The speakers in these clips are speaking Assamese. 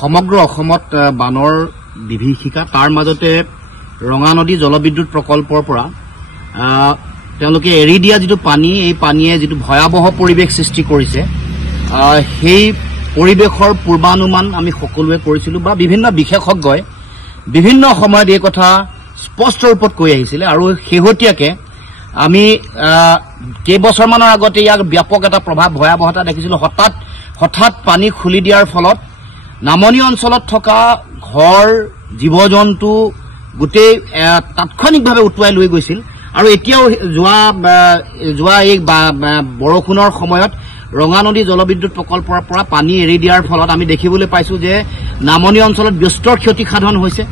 সমগ্ৰ অসমত বানৰ বিভীষিকা তাৰ মাজতে ৰঙা নদী জলবিদ্যুৎ প্ৰকল্পৰ পৰা তেওঁলোকে এৰি দিয়া যিটো পানী এই পানীয়ে যিটো ভয়াবহ পৰিৱেশ সৃষ্টি কৰিছে সেই পৰিৱেশৰ পূৰ্বানুমান আমি সকলোৱে কৰিছিলো বা বিভিন্ন বিশেষজ্ঞই বিভিন্ন সময়ত এই কথা স্পষ্ট ৰূপত কৈ আহিছিলে আৰু শেহতীয়াকে আমি কেইবছৰমানৰ আগতে ইয়াৰ ব্যাপক এটা প্ৰভাৱ ভয়াবহতা দেখিছিলো হঠাৎ পানী খুলি দিয়াৰ ফলত নামনি অঞ্চলত থকা ঘৰ জীৱ-জন্তু গোটেই তাৎক্ষণিকভাৱে উটুৱাই লৈ গৈছিল আৰু এতিয়াও যোৱা এই বৰষুণৰ সময়ত ৰঙা নদী জলবিদ্যুৎ প্ৰকল্পৰ পৰা পানী এৰি দিয়াৰ ফলত আমি দেখিবলৈ পাইছো যে নামনি অঞ্চলত ব্যস্তৰ ক্ষতি সাধন হৈছে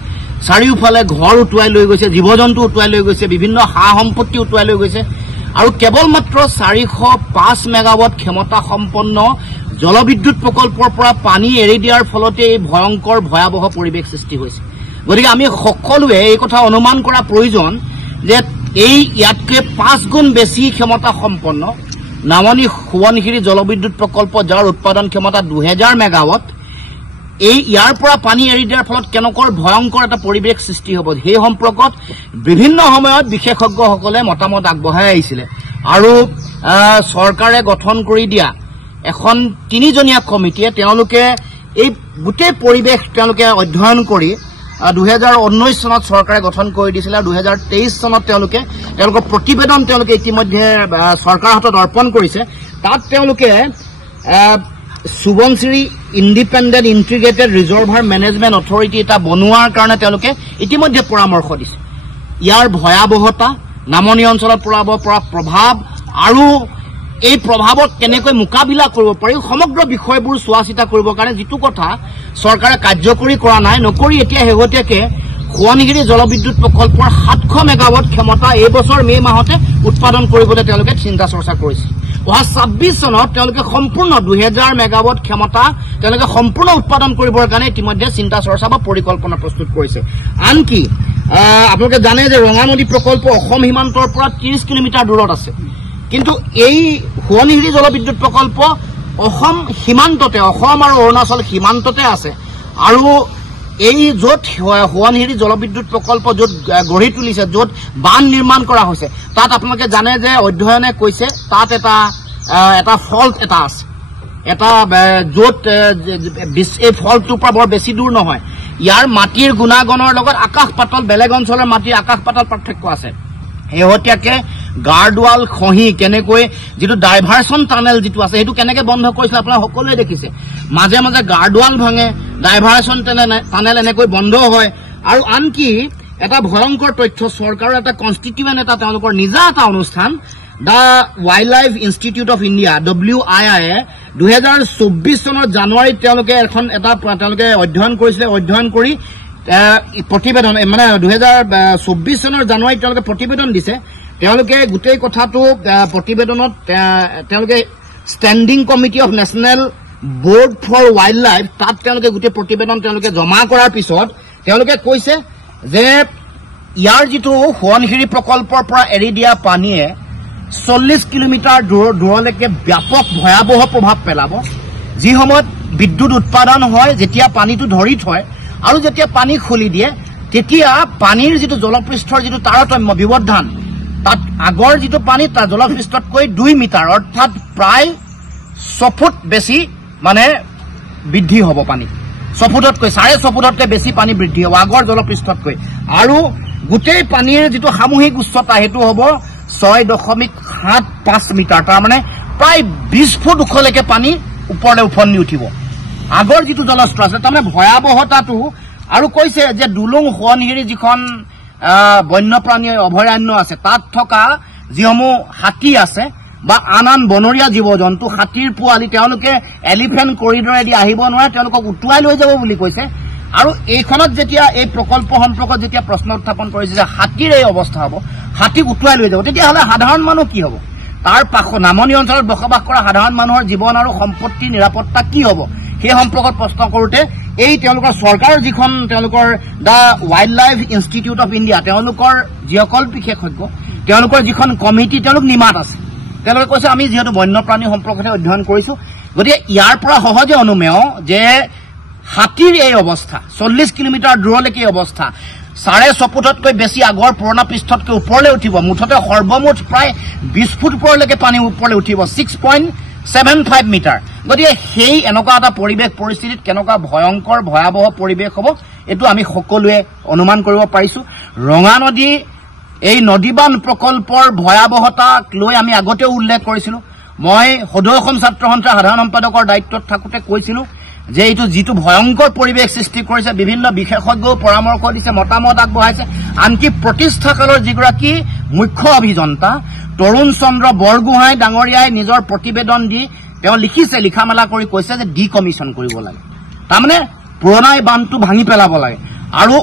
চাৰিওফালে ঘৰ উটুৱাই লৈ গৈছে জীৱ-জন্তু উটুৱাই লৈ গৈছে বিভিন্ন সা সম্পত্তি উটুৱাই লৈ গৈছে আৰু কেৱল মাত্ৰ 405 মেগাৱাট ক্ষমতা সম্পন্ন জলবিদ্যুৎ প্ৰকল্পৰ পৰা পানী এৰি দিয়াৰ ফলতে এই ভয়ংকৰ ভয়াবহ পৰিৱেশ সৃষ্টি হৈছে গতিকে আমি সকলোৱে এই কথা অনুমান কৰা প্ৰয়োজন যে এই ইয়াতকৈ 5 গুণ বেছি ক্ষমতা সম্পন্ন নামনি সোৱণশিৰি জলবিদ্যুৎ প্ৰকল্প যাৰ উৎপাদন ক্ষমতা 2000 মেগাৱাট এই ইয়াৰ পৰা পানী এৰি দিয়াৰ ফলত কেনেকৈ ভয়ংকৰ এটা পৰিৱেশ সৃষ্টি হ'ব সেই সম্পৰ্কত বিভিন্ন সময়ত বিশেষজ্ঞসকলে মতামত আগবঢ়াই আহিছিলে আৰু চৰকাৰে গঠন কৰি দিয়া এখন 3জনীয়া কমিটিয়ে তেওঁলোকে এই গোটেই পৰিৱেশ তেওঁলোকে অধ্যয়ন কৰি 2019 চনত চৰকাৰে গঠন কৰি দিছিল আৰু 2023 চনত তেওঁলোকৰ প্ৰতিবেদন তেওঁলোকে ইতিমধ্যে চৰকাৰৰ হাতত অৰ্পণ কৰিছে তাত তেওঁলোকে Subansiri independent integrated reservoir management authority এটা বনোৱাৰ কাৰণে তেওঁলোকে ইতিমধ্যে পৰামৰ্শ দিছে ইয়াৰ ভয়াবহতা নামনি অঞ্চলত পৰা প্ৰভাৱ আৰু এই প্ৰভাৱত কেনেকৈ মোকাবিলা কৰিব পাৰি সমগ্ৰ বিষয়বোৰ চোৱা চিতা কৰিবৰ কাৰণে যিটো কথা চৰকাৰে কাৰ্যকৰী কৰা নাই নকৰি এতিয়া শেহতীয়াকে সোৱণশিৰি জলবিদ্যুৎ প্ৰকল্পৰ 700 মেগাৱাট ক্ষমতা এই বছৰ মে মাহতে উৎপাদন কৰিবলৈ তেওঁলোকে চিন্তা চৰ্চা কৰিছে 26 চনত তেওঁলোকে সম্পূৰ্ণ 2000 মেগাৱাট ক্ষমতা তেওঁলোকে সম্পূৰ্ণ উৎপাদন কৰিবৰ কাৰণে ইতিমধ্যে চিন্তা চৰ্চা বা পৰিকল্পনা প্ৰস্তুত কৰিছে আনকি আপোনালোকে জানে যে ৰঙা নদী প্ৰকল্প অসম সীমান্তৰ পৰা 30 কিলোমিটাৰ দূৰত আছে কিন্তু এই সোৱণশিৰি জলবিদ্যুৎ প্ৰকল্প অসম সীমান্ততে অসম আৰু অৰুণাচল সীমান্ততে আছে আৰু এই য'ত সোৱণশিৰি জলবিদ্যুৎ প্ৰকল্প য'ত গঢ়ি তুলিছে য'ত বান্ধ নিৰ্মাণ কৰা হৈছে তাত আপোনালোকে জানে যে অধ্যয়নে কৈছে তাত এটা ফল্ট এটা আছে এটা য'ত এই ফল্টটোৰ পৰা বৰ বেছি দূৰ নহয় ইয়াৰ মাটিৰ গুণাগুণৰ লগত আকাশ পাতল বেলেগ অঞ্চলৰ মাটিৰ আকাশ পাতল পাৰ্থক্য আছে শেহতীয়াকে গাৰ্ডৱাল খহি কেনেকৈ যিটো ডাইভাৰচন টানেল যিটো আছে সেইটো কেনেকৈ বন্ধ কৰিছে আপোনালোকে সকলোৱে দেখিছে মাজে মাজে গাৰ্ডৱাল ভাঙে ডাইভাৰচন টানেল এনেকৈ বন্ধ হয় আৰু আনকি এটা ভয়ংকৰ তথ্য চৰকাৰৰ এটা কনষ্টিটিউৱেণ্ট এটা তেওঁলোকৰ নিজা এটা অনুষ্ঠান the wild life institute of India WII 2024 চনৰ জানুৱাৰীত তেওঁলোকে তেওঁলোকে অধ্যয়ন কৰিছিলে অধ্যয়ন কৰি প্ৰতিবেদন মানে 2024 চনৰ জানুৱাৰীত তেওঁলোকে প্ৰতিবেদন দিছে তেওঁলোকে গোটেই কথাটো প্ৰতিবেদনত তেওঁলোকে standing committee of national board for wild life তাত তেওঁলোকে গোটেই প্ৰতিবেদন তেওঁলোকে জমা কৰাৰ পিছত তেওঁলোকে কৈছে যে ইয়াৰ যিটো সোৱণশিৰি প্ৰকল্পৰ পৰা এৰি দিয়া পানীয়ে 40 কিলোমিটাৰ দূৰলৈকে ব্যাপক ভয়াবহ প্ৰভাৱ পেলাব যি সময়ত বিদ্যুৎ উৎপাদন হয় যেতিয়া পানীটো ধৰি থয় আৰু যেতিয়া পানী খুলি দিয়ে তেতিয়া পানীৰ যিটো জলপৃষ্ঠৰ যিটো তাৰতম্য ব্যৱধান তাত আগৰ যিটো পানী তাৰ জলপৃষ্ঠতকৈ 2 মিটাৰ অৰ্থাৎ প্ৰায় 6 ফুট বেছি মানে বৃদ্ধি হ'ব পানী 6 ফুটতকৈ 6.5 ফুটতকৈ বেছি পানী বৃদ্ধি হ'ব আগৰ জলপৃষ্ঠতকৈ আৰু গোটেই পানীৰ যিটো সামূহিক উচ্চতা সেইটো হ'ব 6.75 মিটাৰ তাৰমানে প্ৰায় 20 ফুট ওখলৈকে পানী ওপৰলৈ উফন্দি উঠিব আগৰ যিটো জলস্তৰ আছে তাৰমানে ভয়াবহতাটো আৰু কৈছে যে দুলুং সোৱণশিৰি যিখন বন্যপ্ৰাণী অভয়াৰণ্য আছে তাত থকা যিসমূহ হাতী আছে বা আন বনৰীয়া জীৱ-জন্তু হাতীৰ পোৱালি তেওঁলোকে এলিফেণ্ট কৰিডৰেদি আহিব নোৱাৰে তেওঁলোকক উটুৱাই লৈ যাব বুলি কৈছে আৰু এইখনত যেতিয়া এই প্ৰকল্প সম্পৰ্কত যেতিয়া প্ৰশ্ন উত্থাপন কৰিছে যে হাতীৰ এই অৱস্থা হ'ব হাতীক উটুৱাই লৈ যাব তেতিয়াহ'লে সাধাৰণ মানুহ কি হ'ব তাৰ নামনি অঞ্চলত বসবাস কৰা সাধাৰণ মানুহৰ জীৱন আৰু সম্পত্তিৰ নিৰাপত্তা কি হ'ব সেই সম্পৰ্কত প্ৰশ্ন কৰোঁতে এই তেওঁলোকৰ চৰকাৰৰ যিখন তেওঁলোকৰ the wild life institute of India তেওঁলোকৰ যিসকল বিশেষজ্ঞ তেওঁলোকৰ যিখন কমিটি তেওঁলোক নিমাত আছে তেওঁলোকে কৈছে আমি যিহেতু বন্যপ্ৰাণী সম্পৰ্কতে অধ্যয়ন কৰিছো গতিকে ইয়াৰ পৰা সহজে অনুমেয় যে হাতীৰ এই অৱস্থা 40 কিলোমিটাৰ দূৰলৈকে অৱস্থা 6.5 ফুটতকৈ বেছি আগৰ পুৰণা পৃষ্ঠতকৈ ওপৰলৈ উঠিব মুঠতে সৰ্বমুঠ প্ৰায় 20 ফুট ওপৰলৈকে পানী ওপৰলৈ উঠিব 6.75 মিটাৰ গতিকে সেই এনেকুৱা এটা পৰিৱেশ পৰিস্থিতিত কেনেকুৱা ভয়ংকৰ ভয়াৱহ পৰিৱেশ হ'ব এটো আমি সকলোৱে অনুমান কৰিব পাৰিছো ৰঙা নদী এই নদীবান প্ৰকল্পৰ ভয়াৱহতাক লৈ আমি আগতে উল্লেখ কৰিছিলো মই সদৌ অসম ছাত্ৰ সন্থাৰ সাধাৰণ সম্পাদকৰ দায়িত্বত থাকোতে কৈছিলো যে এইটো যিটো ভয়ংকৰ পৰিৱেশ সৃষ্টি কৰিছে বিভিন্ন বিশেষজ্ঞও পৰামৰ্শ দিছে মতামত আগবঢ়াইছে আনকি প্ৰতিষ্ঠাকালৰ যিগৰাকী মুখ্য অভিযন্তা তৰুণ চন্দ্ৰ বৰগোহাঁই ডাঙৰীয়াই নিজৰ প্ৰতিবেদন দি তেওঁ লিখিছে লিখামেলা কৰি কৈছে যে ডিকমিশন কৰিব লাগে তাৰমানে পুৰণা বান্ধটো ভাঙি পেলাব লাগে আৰু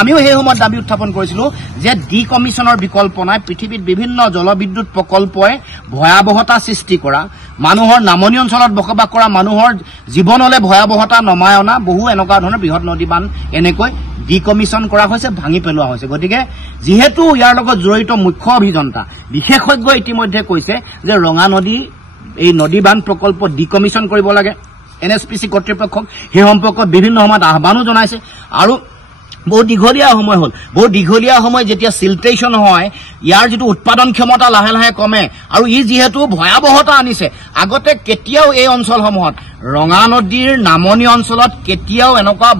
আমিও সেই সময়ত দাবী উত্থাপন কৰিছিলো যে ডিকমিশনৰ বিকল্প নাই পৃথিৱীত বিভিন্ন জলবিদ্যুৎ প্ৰকল্পই ভয়াৱহতা সৃষ্টি কৰা মানুহৰ নামনি অঞ্চলত বসবাস কৰা মানুহৰ জীৱনলৈ ভয়াৱহতা নমাই অনা বহু এনেকুৱা ধৰণৰ বৃহৎ নদী বান্ধ এনেকৈ ডিকমিশন কৰা হৈছে ভাঙি পেলোৱা হৈছে গতিকে যিহেতু ইয়াৰ লগত জড়িত মুখ্য অভিযন্তা বিশেষজ্ঞ ইতিমধ্যে কৈছে যে ৰঙা নদী এই নদী বান্ধ প্ৰকল্প ডিকমিশন কৰিব লাগে এনএছপিসি কৰ্তৃপক্ষক সেই সম্পৰ্কত বিভিন্ন সময়ত আহ্বানো জনাইছে আৰু বহু দীঘলীয়া সময় যেতিয়া সিলটেশন হয় ইয়াৰ যেটো উৎপাদন ক্ষমতা লাহে লাহে কমে আৰু ই যেহেতু ভয়াৱহতা আনিছে আগতে কেতিয়াও এই অঞ্চলসমূহত ৰঙা নদীৰ নামনি অঞ্চলত কেতিয়াও এনেকুৱা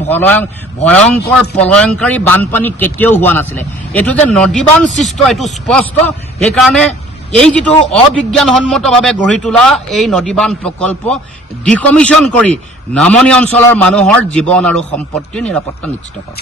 ভয়ংকৰ প্ৰলয়ংকাৰী বানপানী কেতিয়াও হোৱা নাছিলে এটো যে নদীবান সৃষ্ট এটো স্পষ্ট সেই কাৰণে এই যেটো অবিজ্ঞানসন্মতভাৱে গঢ়ি তোলা এই নদীবান প্ৰকল্প ডিকমিশন কৰি নামনি অঞ্চলৰ মানুহৰ জীৱন আৰু সম্পত্তিৰ নিৰাপত্তা নিশ্চিত কৰে